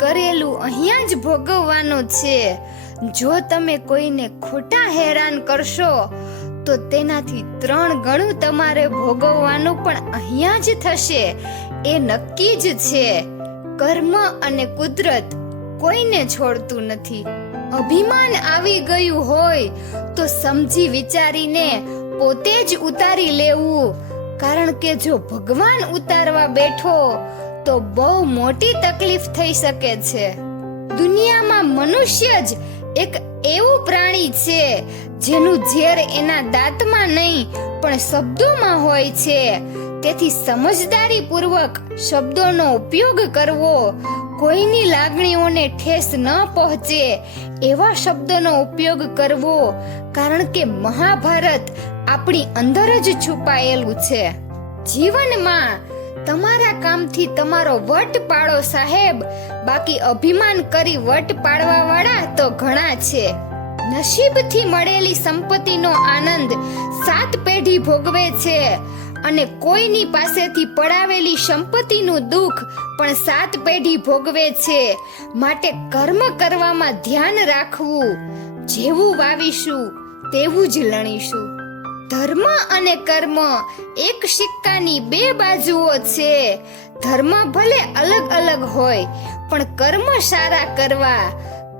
કરેલું અહીંયા જ ભોગવવાનું છે. જો તમે કોઈને ખોટા હેરાન કરશો તો તેનાથી 3 ગણું તમારે ભોગવવાનું પણ અહીંયા જ થશે. એ નક્કી જ છે. કર્મ અને કુદરત કોઈને છોડતું નથી. અભિમાન આવી ગયું હોય તો સમજી વિચારીને પોતે જ ઉતારી લેવું, કારણ કે જો ભગવાન ઉતારવા બેઠો તો બહુ મોટી તકલીફ થઈ શકે છે. દુનિયામાં મનુષ્ય જ એક એવું પ્રાણી છે જેનું ઝેર એના દાંતમાં નહીં પણ શબ્દોમાં હોય છે. તેથી સમજદારી પૂર્વક શબ્દોનો ઉપયોગ કરવો, કોઈની લાગણીઓને ઠેસ ન પહોંચે એવા શબ્દોનો ઉપયોગ કરવો, કારણ કે મહાભારત આપણી અંદર જ છુપાયેલું છે. જીવનમાં તમારા કામથી તમારો વટ પાડો સાહેબ, બાકી અભિમાન કરી વટ પાડવા વાળા તો ઘણા છે. નસીબથી મળેલી સંપત્તિનો આનંદ 7 પેઢી ભોગવે છે અને કોઈની પાસેથી પડાવેલી સંપત્તિનું દુઃખ પણ 7 પેઢી ભોગવે છે. માટે કર્મ કરવામાં ધ્યાન રાખવું. જેવું વાવીશું તેવું જ લણીશું. ધર્મ અને કર્મ એક સિક્કાની 2 બાજુઓ છે. ધર્મ ભલે અલગ અલગ હોય પણ કર્મ સારા કરવા,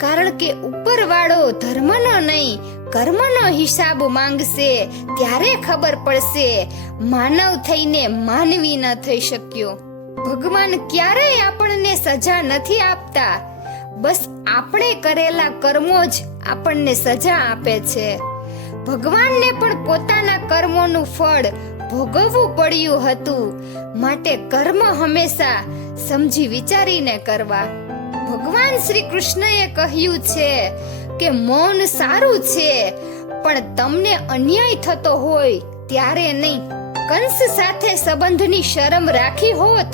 કારણ કે ઉપરવાળો ધર્મનો નહીં કર્મનો હિસાબ માંગશે. ત્યારે ખબર પડશે માનવ થઈને માનવી ન થઈ શક્યો. ભગવાન ક્યારેય આપણને સજા નથી આપતા, બસ આપણે કરેલા કર્મો જ આપણને સજા આપે છે. ભગવાનને પણ પોતાના કર્મોનું ફળ ભોગવવું પડ્યું હતું, માટે કર્મ હંમેશા સમજી વિચારીને કરવા. ભગવાન શ્રી કૃષ્ણએ કહ્યું છે કે મૌન સારું છે, પણ તમને અન્યાય થતો હોય ત્યારે નહીં. કંસ સાથે સંબંધની શરમ રાખી હોત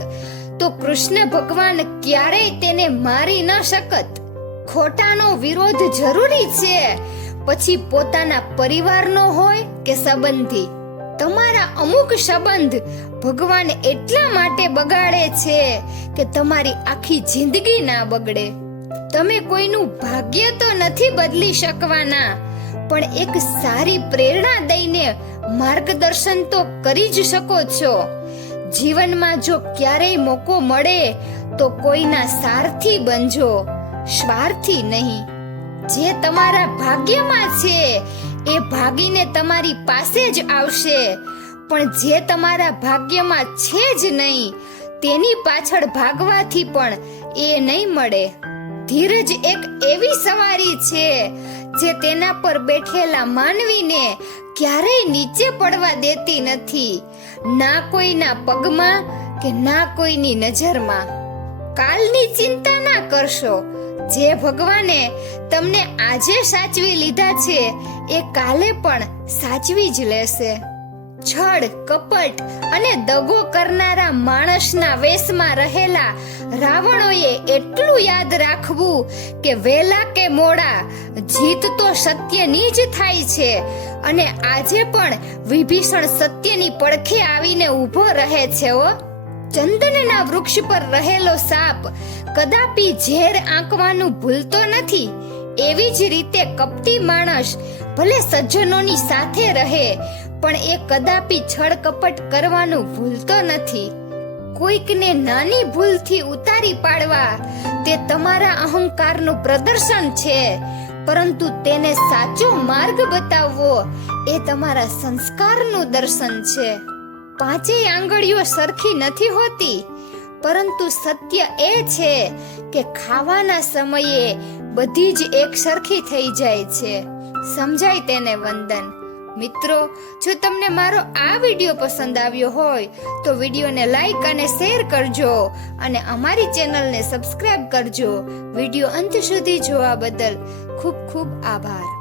તો કૃષ્ણ ભગવાન ક્યારેય તેને મારી ન શકત. ખોટાનો વિરોધ જરૂરી છે, પછી પોતાના પરિવારનો હોય કે સંબંધી. તમારા અમુક સંબંધ ભગવાન એટલા માટે બગાડે છે કે તમારી આખી જિંદગી ના બગડે. તમે કોઈનું ભાગ્ય તો નથી બદલી શકવાના, પણ એક સારી પ્રેરણા દઈને માર્ગદર્શન તો કરી જ શકો છો. જીવનમાં જો ક્યારેય મોકો મળે તો કોઈના સારથી બનજો, સ્વાર્થી નહીં. જે તમારા ભાગ્યમાં છે એ ભાગીને તમારી પાસે જ આવશે, પણ જે તમારા ભાગ્યમાં છે જ નહીં તેની પાછળ ભાગવાથી પણ એ નહીં મળે. ધીરજ એક એવી સવારી છે જે તેના પર બેઠેલા માનવીને ક્યારેય નીચે પડવા દેતી નથી, ના કોઈના પગમાં કે ના કોઈની નજરમાં. કાલની ચિંતા ના કરશો. જે ભગવાને તમને આજે સાચવી લીધા છે એ કાલે પણ સાચવી જ લેશે. છળ, કપટ અને દગો કરનારા માણસના વેશમાં રહેલા રાવણોએ એટલું યાદ રાખવું કે વહેલા કે મોડા જીત તો સત્યની જ થાય છે. અને આજે પણ વિભીષણ સત્યની પડખે આવીને ઊભો રહે છે. ચંદનના વૃક્ષ પર રહેલો સાપ કદાપી ઝેર આંકવાનું ભૂલતો નથી. એવી જ રીતે કપટી માણસ ભલે સજ્જનોની સાથે રહે પણ એ કદાપી છળ કપટ કરવાનું ભૂલતો નથી. કોઈકને નાની ભૂલથી ઉતારી પાડવા તે તમારા અહંકારનું પ્રદર્શન છે, પરંતુ તેને સાચો માર્ગ બતાવવો એ તમારા સંસ્કારનું દર્શન છે. 5 આંગળીઓ સરખી નથી હોતી, પરંતુ સત્ય એ છે કે ખાવાના સમયે બધી જ એક સરખી થઈ જાય છે. સમજાય તેને વંદન. મિત્રો, જો તમને મારો આ વિડીયો પસંદ આવ્યો હોય તો વિડીયોને લાઈક અને શેર કરજો અને અમારી ચેનલને સબસ્ક્રાઇબ કરજો. વિડીયો અંત સુધી જોવા બદલ ખૂબ ખૂબ આભાર.